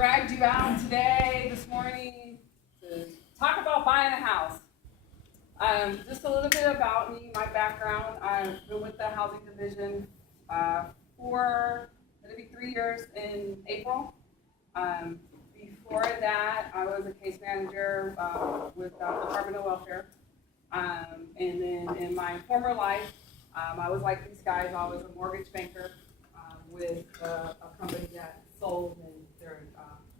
dragged you out today, this morning, to talk about buying a house. Just a little bit about me, my background. I've been with the housing division for, it'll be 3 years in April. Before that, I was a case manager with the Department of Welfare. And then in my former life, I was like these guys. I was a mortgage banker with a company that sold, and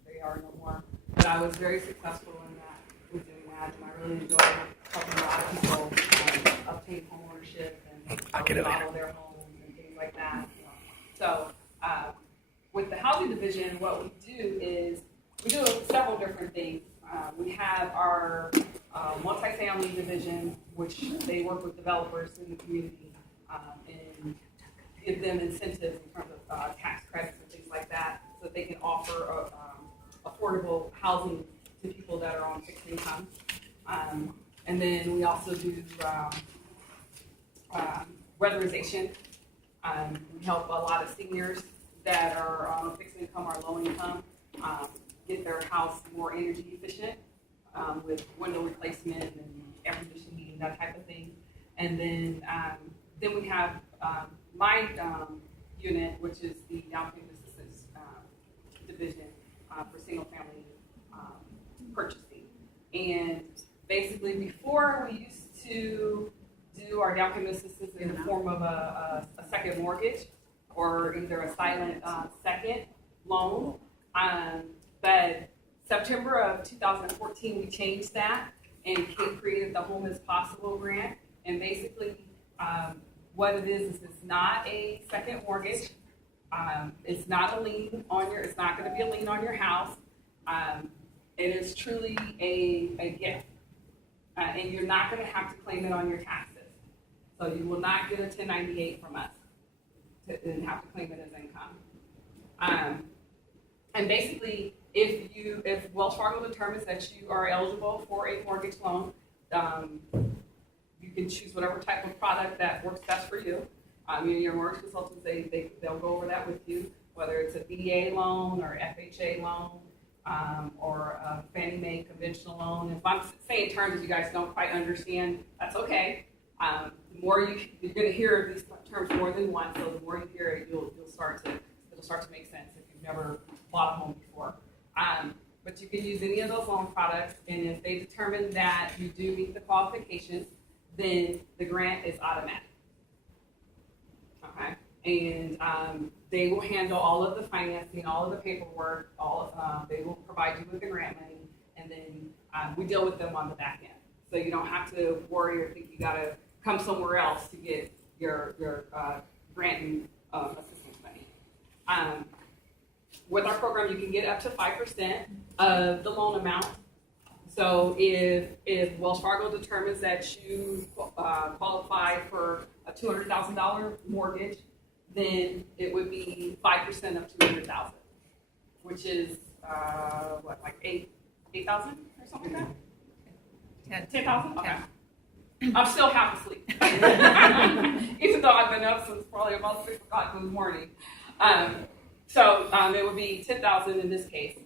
they are no more. But I was very successful in that, with doing that, and I really enjoyed helping a lot of people obtain home ownership and remodel their homes and things like that. So with the housing division, what we do is we do several different things. We have our multifamily division, which they work with developers in the community and give them incentives in terms of tax credits and things like that, so that they can offer affordable housing to people that are on fixed income. And then we also do weatherization. We help a lot of seniors that are on fixed income or low income get their house more energy efficient with window replacement and air conditioning, heating, that type of thing. And then we have my unit, which is the down payment assistance division for single family purchasing. And basically, before we used to do our down payment assistance in the form of a second mortgage or either a silent second loan. But September of 2014, we changed that and created the Home is Possible grant. And basically, what it is it's not a second mortgage. It's not a lien on it's not going to be a lien on your house. It is truly a gift. And you're not going to have to claim it on your taxes. So you will not get a 1098 from us and have to claim it as income. And basically, if Wells Fargo determines that you are eligible for a mortgage loan, you can choose whatever type of product that works best for you. Your mortgage consultants, they'll go over that with you, whether it's a VA loan or FHA loan or a Fannie Mae conventional loan. If I'm saying terms that you guys don't quite understand, that's okay. The more you're going to hear these terms more than once, so the more you hear it, it'll start to make sense if you've never bought a home before. But you can use any of those loan products, and if they determine that you do meet the qualifications, then the grant is automatic. Okay, and they will handle all of the financing, all of the paperwork, they will provide you with the grant money, and then we deal with them on the back end. So you don't have to worry or think you got to come somewhere else to get your grant and assistance money. With our program, you can get up to 5% of the loan amount. So if Wells Fargo determines that you qualify for a $200,000 mortgage, then it would be 5% of $200,000, which is like 8,000 or something like that? 10,000? Okay. I'm still half asleep, even though I've been up since probably about 6 o'clock in the morning. So it would be 10,000 in this case.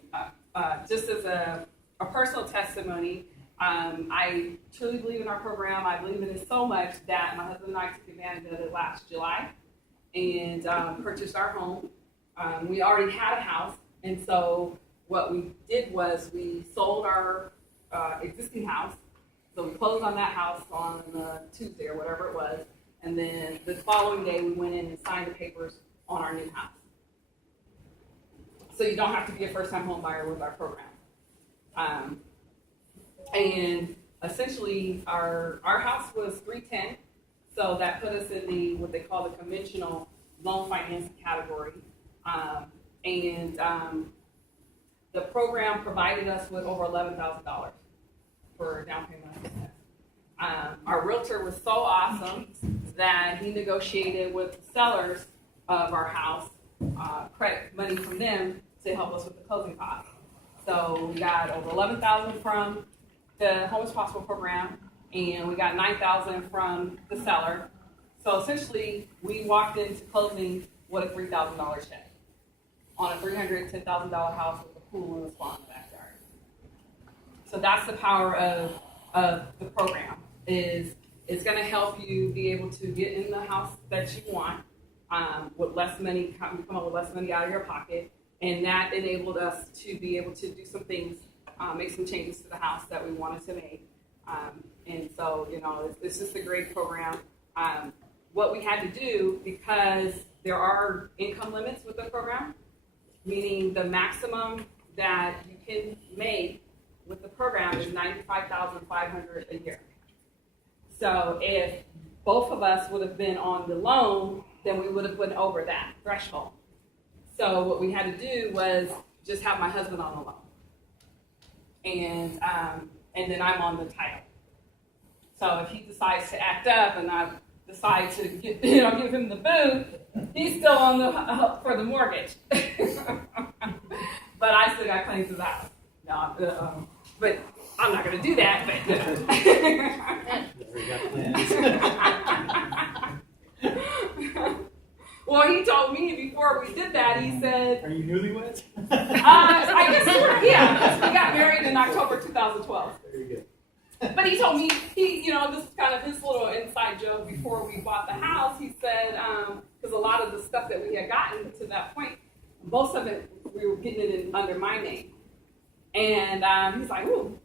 Just as a personal testimony, I truly believe in our program. I believe in it so much that my husband and I took advantage of it last July and purchased our home. We already had a house, and so what we did was we sold our existing house. So we closed on that house on Tuesday or whatever it was, and then the following day we went in and signed the papers on our new house. So you don't have to be a first-time home buyer with our program. And essentially, our house was 310, so that put us in what they call the conventional loan financing category. And the program provided us with over $11,000 for down payment assistance. Our realtor was so awesome that he negotiated with the sellers of our house credit money from them to help us with the closing costs. So we got over $11,000 from the Home is Possible program, and we got $9,000 from the seller. So essentially, we walked into closing with a $3,000 check on a $310,000 house with a pool and a spa in the backyard. So that's the power of the program. Is it's going to help you be able to get in the house that you want with less money, come up with less money out of your pocket, and that enabled us to be able to do some things, make some changes to the house that we wanted to make. And so, it's just a great program. What we had to do, because there are income limits with the program, meaning the maximum that you can make with the program is $95,500 a year. So if both of us would have been on the loan, then we would have went over that threshold. So what we had to do was just have my husband on the loan, and then I'm on the title. So if he decides to act up and I decide to give him the boot, he's still on the hook for the mortgage. But I still got claims to the house. No, but I'm not going to do that. But well, he told me before we did that. He said, "Are you newlyweds?" I guess yeah. We got married in October 2012. Very good. But he told me, this is kind of his little inside joke before we bought the house. He said, because a lot of the stuff that we had gotten to that point, most of it, we were getting it under my name. And he's like, ooh,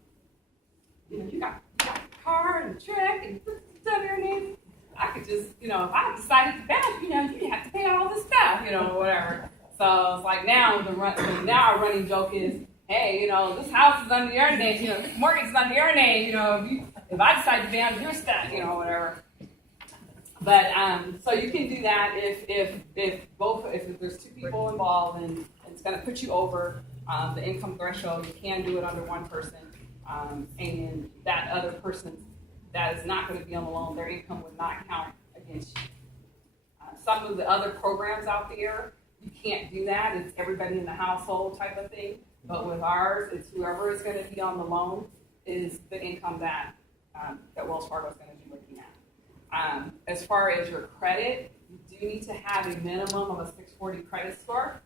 you got a car and a truck and stuff under your name. I could just, if I decided to bounce, you have to pay all this stuff, whatever. So it's like now our running joke is, hey, this house is under your name, this mortgage is under your name, if I decide to bounce your stuff, whatever. But so you can do that if there's two people involved and it's going to put you over the income threshold. You can do it under one person, and that other person that is not going to be on the loan, their income would not count against you. Some of the other programs out there, you can't do that. It's everybody in the household type of thing. But with ours, it's whoever is going to be on the loan is the income that Wells Fargo is going to be looking at. As far as your credit, you do need to have a minimum of a 640 credit score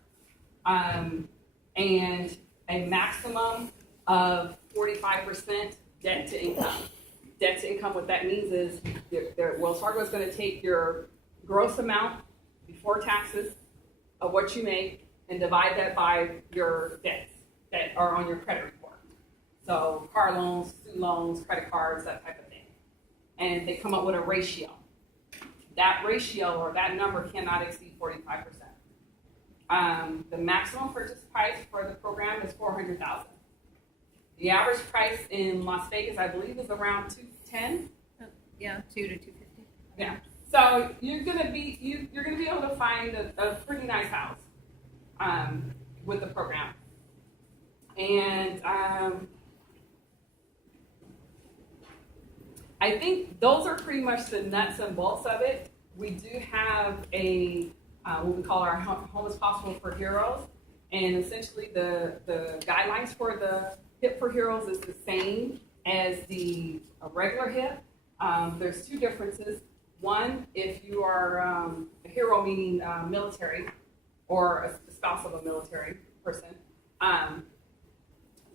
and a maximum of 45% debt to income. Debt to income, what that means is Wells Fargo is going to take your gross amount before taxes of what you make and divide that by your debts that are on your credit report. So car loans, student loans, credit cards, that type of thing. And they come up with a ratio. That ratio or that number cannot exceed 45%. The maximum purchase price for the program is $400,000. The average price in Las Vegas, I believe, is around $210,000. Yeah, $200,000 to $250,000. Yeah. So you're gonna be able to find a pretty nice house with the program. And I think those are pretty much the nuts and bolts of it. We do have a what we call our Home is Possible for Heroes, and essentially the guidelines for the HIP for Heroes is the same as the regular HIP. There's two differences. One, if you are a hero, meaning military, or a spouse of a military person,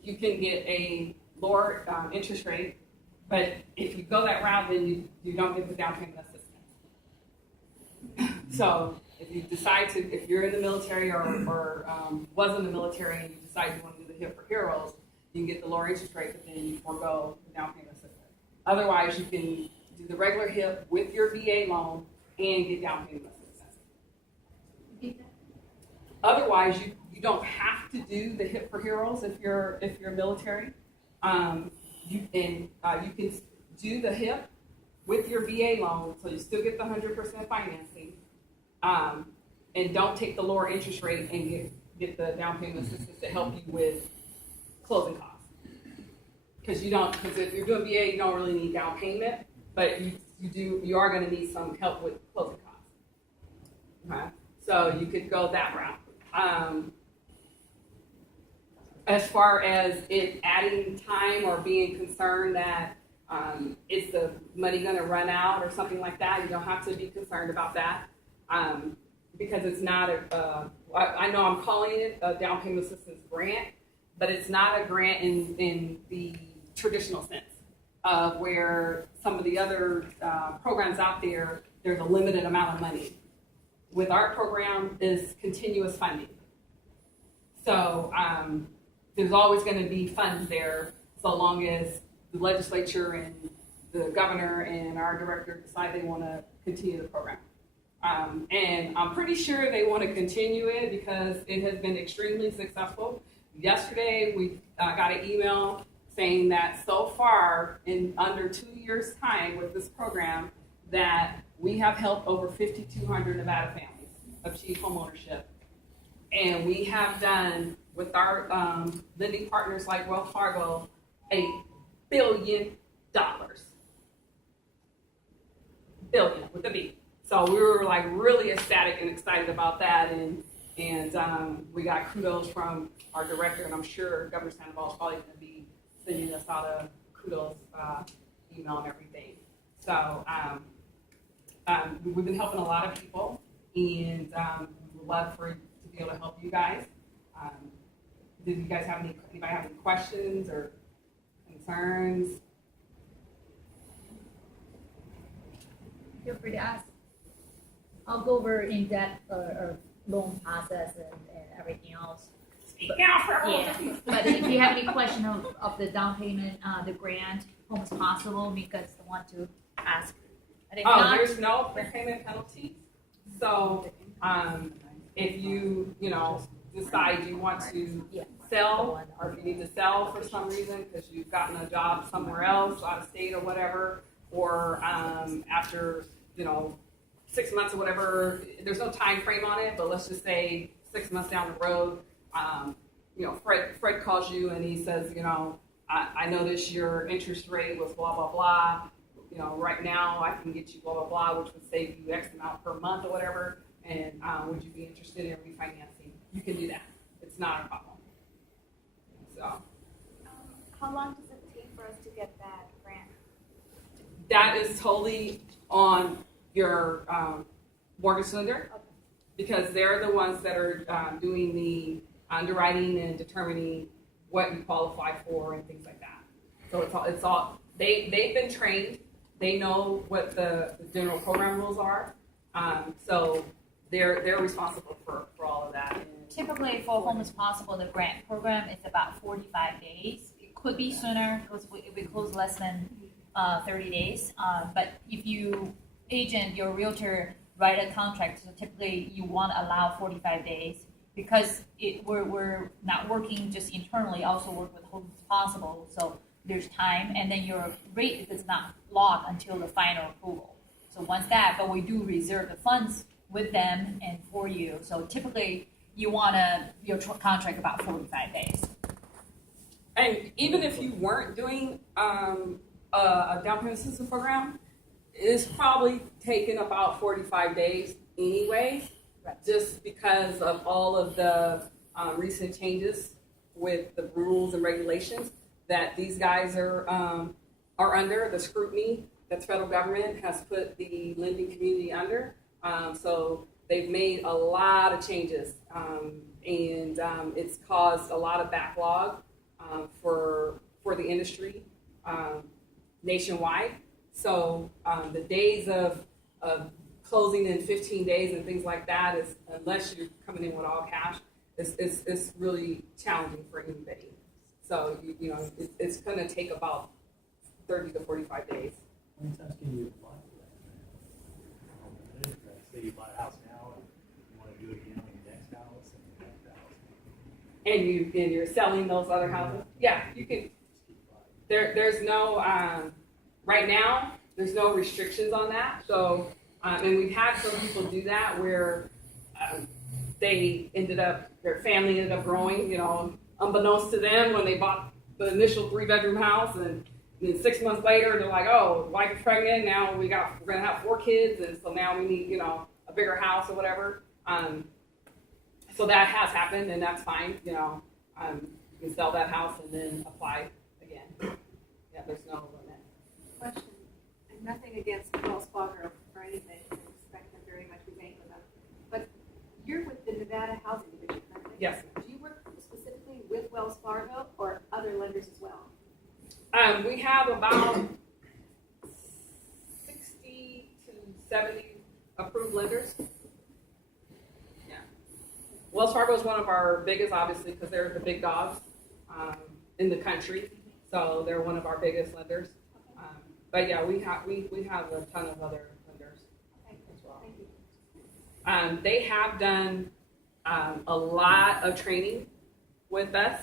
you can get a lower interest rate. But if you go that route, then you don't get the down payment assistance. So if you decide to, if you're in the military or was in the military and you decide you want to do the HIP for Heroes, you can get the lower interest rate, but then you forego the down payment assistance. Otherwise, you can do the regular HIP with your VA loan and get down payment assistance. Otherwise, you don't have to do the HIP for Heroes if you're military. You can do the HIP with your VA loan, so you still get the 100% financing, and don't take the lower interest rate and get the down payment assistance to help you with closing costs. Because if you're doing VA, you don't really need down payment, but you are going to need some help with closing costs. Okay? So you could go that route. As far as it adding time or being concerned that is the money going to run out or something like that, you don't have to be concerned about that because it's not I know I'm calling it a down payment assistance grant, but it's not a grant in the traditional sense of where some of the other programs out there, there's a limited amount of money. With our program is continuous funding. So there's always going to be funds there so long as the legislature and the governor and our director decide they want to continue the program. And I'm pretty sure they want to continue it because it has been extremely successful. Yesterday, we got an email saying that so far, in under 2 years' time with this program, that we have helped over 5,200 Nevada families achieve homeownership. And we have done, with our lending partners like Wells Fargo, $1 billion. Billion with a B. So we were like really ecstatic and excited about that, and we got kudos from our director, and I'm sure Governor Sandoval is probably going to be sending us out a kudos email and everything. So we've been helping a lot of people, and we would love to be able to help you guys. Did you guys have anybody have any questions or concerns? Feel free to ask. I'll go over in depth our loan process and everything else. Speak out for all. Yeah, but if you have any question of the down payment, the grant, Home is Possible, because I want to ask. And if not, there's no prepayment penalty. So if you decide you want to sell, or if you need to sell for some reason because you've gotten a job somewhere else, out of state or whatever, or after 6 months or whatever, there's no time frame on it, but let's just say 6 months down the road, Fred calls you and he says, I noticed your interest rate was blah, blah, blah. Right now I can get you blah, blah, blah, which would save you X amount per month or whatever. And would you be interested in refinancing? You can do that. It's not a problem. So. How long does it take for us to get that grant? That is totally on your mortgage lender, because they're the ones that are doing the underwriting and determining what you qualify for and things like that. So it's all they've been trained. They know what the general program rules are. So they're responsible for all of that. typically for Home is Possible, the grant program, it's about 45 days. It could be sooner because we close less than 30 days. But if you agent, your realtor write a contract, so typically you want to allow 45 days because we're not working just internally, also work with Home is Possible. So there's time, and then your rate is not locked until the final approval. So once that, but we do reserve the funds with them and for you. So typically you want your contract about 45 days. And even if you weren't doing a down payment assistance program, it's probably taken about 45 days anyway, Right. just because of all of the recent changes with the rules and regulations that these guys are under, the scrutiny that the federal government has put the lending community under. So they've made a lot of changes, and it's caused a lot of backlog for the industry nationwide. So the days of closing in 15 days and things like that is, unless you're coming in with all cash, it's really challenging for anybody. So it's going to take about 30 to 45 days. How many times can you apply for that? Say you buy a house now and you want to do it again on the next house and the next house. And you're selling those other houses? Yeah, you can. There's no right now. There's no restrictions on that. So and we've had some people do that where their family ended up growing. Unbeknownst to them when they bought the initial 3-bedroom house, and then 6 months later they're like, oh, wife is pregnant. Now we're gonna have 4 kids, and so now we need a bigger house or whatever. So that has happened, and that's fine. You can sell that house and then apply again. Yeah, there's no limit. Question, and nothing against Wells Fargo or anything, I respect them very much, we bank with them. But you're with the Nevada Housing Division, correct? Yes. Do you work specifically with Wells Wells Fargo or other lenders as well? We have about 60 to 70 approved lenders. Yeah. Wells Fargo is one of our biggest, obviously, because they're the big dogs in the country. So they're one of our biggest lenders. But yeah, we have a ton of other lenders as well. Thank you. They have done a lot of training with us.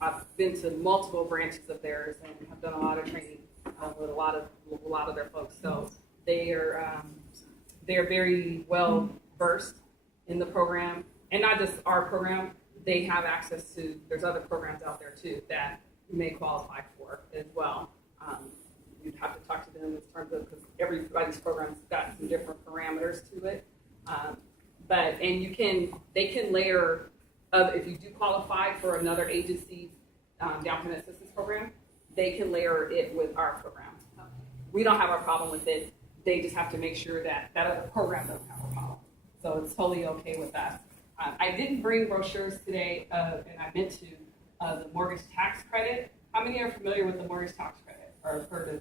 I've been to multiple branches of theirs and have done a lot of training with a lot of their folks. So they are very well versed in the program, and not just our program. They have access to. There's other programs out there too that you may qualify for as well. You'd have to talk to them in terms of, because everybody's program's got some different parameters to it. They can layer. If you do qualify for another agency's down payment assistance program, they can layer it with our program. We don't have a problem with it. They just have to make sure that that other program doesn't have a problem. So it's totally okay with us. I didn't bring brochures today, and I meant to, the mortgage tax credit. How many are familiar with the mortgage tax credit or have heard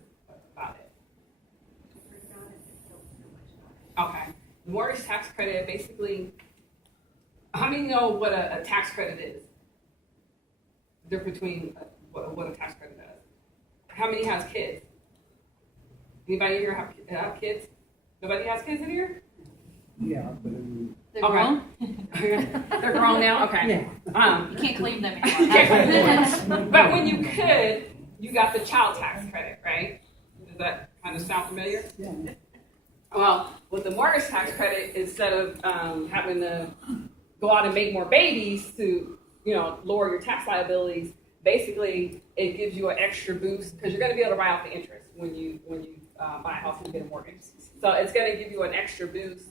about it? Okay. The mortgage tax credit, basically, how many know what a tax credit is? The difference between what a tax credit does. How many has kids? Anybody here have kids? Nobody has kids in here? Yeah, but They're grown. They're grown now? Okay. You can't claim them anymore. But when you could, you got the child tax credit, right? Does that kind of sound familiar? yeah. Well, with the mortgage tax credit, instead of having to go out and make more babies to, lower your tax liabilities, basically it gives you an extra boost because you're going to be able to write off the interest when you buy a house and get a mortgage. So it's going to give you an extra boost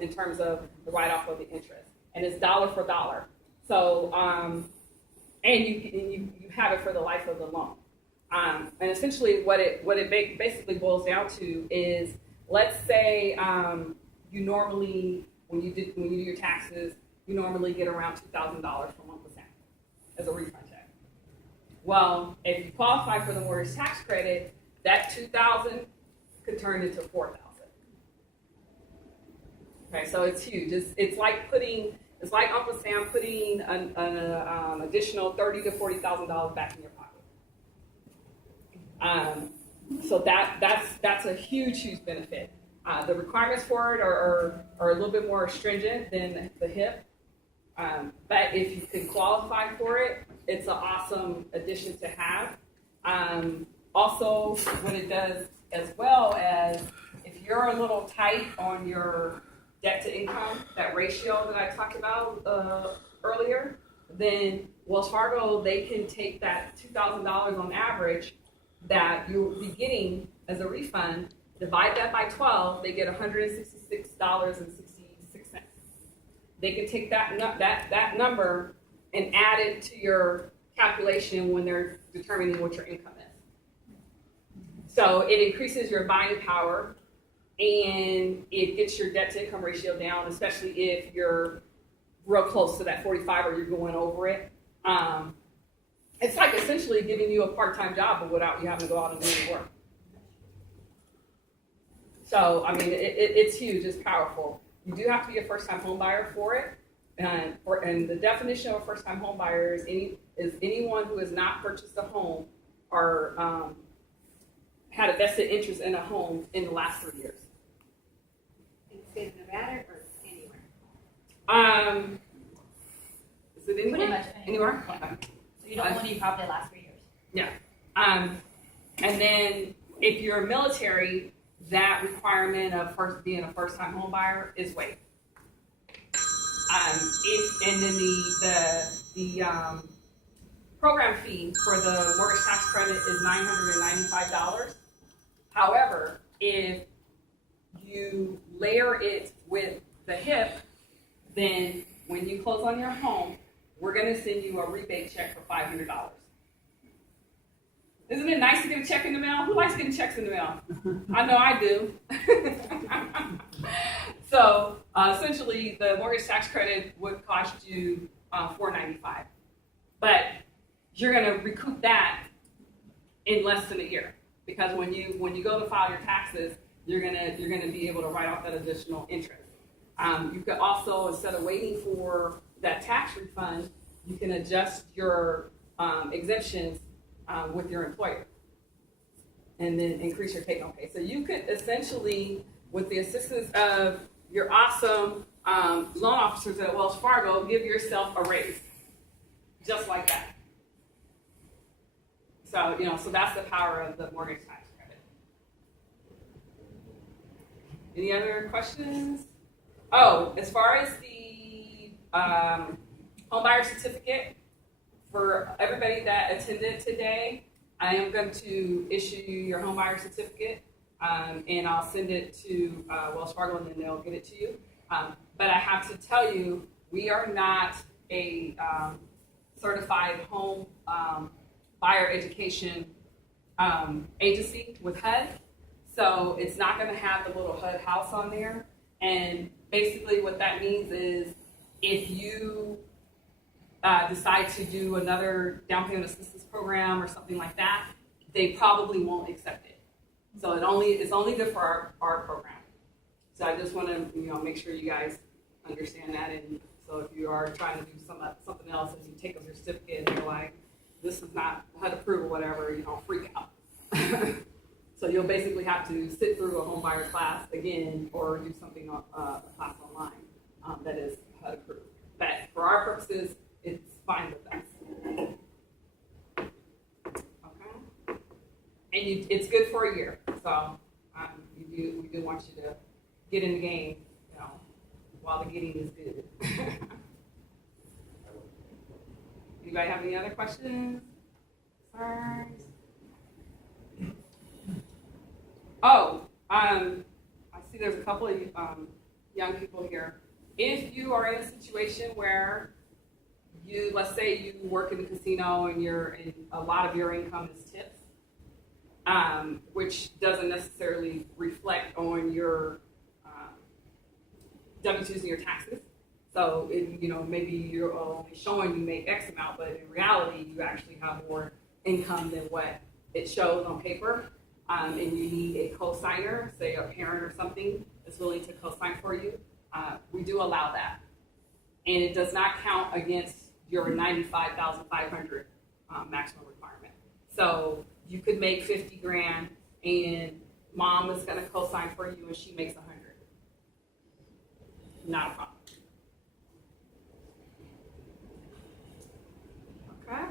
in terms of the write-off of the interest, and it's dollar for dollar. So and you have it for the life of the loan. And essentially, what it basically boils down to is, let's say you normally, when you do your taxes, you normally get around $2,000 from 1% as a refund check. Well, if you qualify for the mortgage tax credit, that $2,000 could turn into $4,000. Okay, so it's huge. It's like Uncle Sam putting an additional $30,000 to $40,000 back in your pocket. So that's a huge benefit. The requirements for it are a little bit more stringent than the HIP, but if you can qualify for it, it's an awesome addition to have. Also, what it does, as well as if you're a little tight on your debt to income, that ratio that I talked about earlier, then Wells Fargo, they can take that $2,000 on average that you'll be getting as a refund, divide that by 12, they get $166.66. They can take that number and add it to your calculation when they're determining what your income is. So it increases your buying power, and it gets your debt to income ratio down, especially if you're real close to that 45 or you're going over it. It's like essentially giving you a part-time job, but without you having to go out and do any work. So, I mean, it's huge, it's powerful. You do have to be a first-time home buyer for it. And the definition of a first-time home buyer is anyone who has not purchased a home or had a vested interest in a home in the last 3 years. In the state of Nevada or anywhere? Is it anywhere? Pretty much Anywhere? So you don't own any property the last 3 years. Yeah. And then if you're military, that requirement of being a first-time home buyer is waived. And then the program fee for the mortgage tax credit is $995. However, if you layer it with the HIP, then when you close on your home, we're going to send you a rebate check for $500. Isn't it nice to get a check in the mail? Who likes getting checks in the mail? I know I do. So essentially, the mortgage tax credit would cost you $495. But you're gonna recoup that in less than a year. Because when you go to file your taxes, you're gonna be able to write off that additional interest. You could also, instead of waiting for that tax refund, you can adjust your exemptions with your employer, and then increase your take-home pay. So you could essentially, with the assistance of your awesome loan officers at Wells Fargo, give yourself a raise, just like that. So so that's the power of the mortgage tax credit. Any other questions? Oh, as far as the homebuyer certificate, for everybody that attended today, I am going to issue you your homebuyer certificate, and I'll send it to Wells Fargo, and then they'll get it to you. But I have to tell you, we are not a certified home buyer education agency with HUD, so it's not going to have the little HUD house on there. And basically what that means is if you decide to do another down payment assistance program or something like that, they probably won't accept it. So it's only good for our program. So I just want to make sure you guys understand that. And so if you are trying to do something else and you take up your certificate and you're like, this is not HUD approved or whatever, you don't freak out. So you'll basically have to sit through a home buyer class again, or do something a class online that is HUD approved. But for our purposes, it's fine with us. Okay. And it's good for a year. So we do want you to get in the game, while the getting is good. Anybody have any other questions? Concerns? Oh, I see there's a couple of young people here. If you are in a situation where let's say you work in a casino and a lot of your income is tips, which doesn't necessarily reflect on your W-2s and your taxes. So maybe you're only showing you make X amount, but in reality you actually have more income than what it shows on paper. And you need a co-signer, say a parent or something that's willing to co-sign for you, we do allow that. And it does not count against your $95,500 maximum requirement. So you could make 50 grand and mom is gonna co-sign for you and she makes 100. Not a problem. Okay.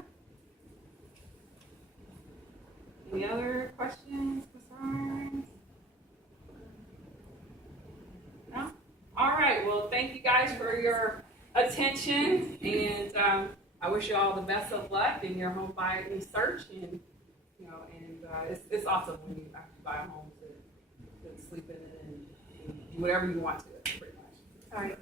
Any other questions, concerns? No? All right, well, thank you guys for your attention, and I wish you all the best of luck in your home buying search, and it's awesome when you actually buy a home to sleep in it and do whatever you want to, pretty much. All right.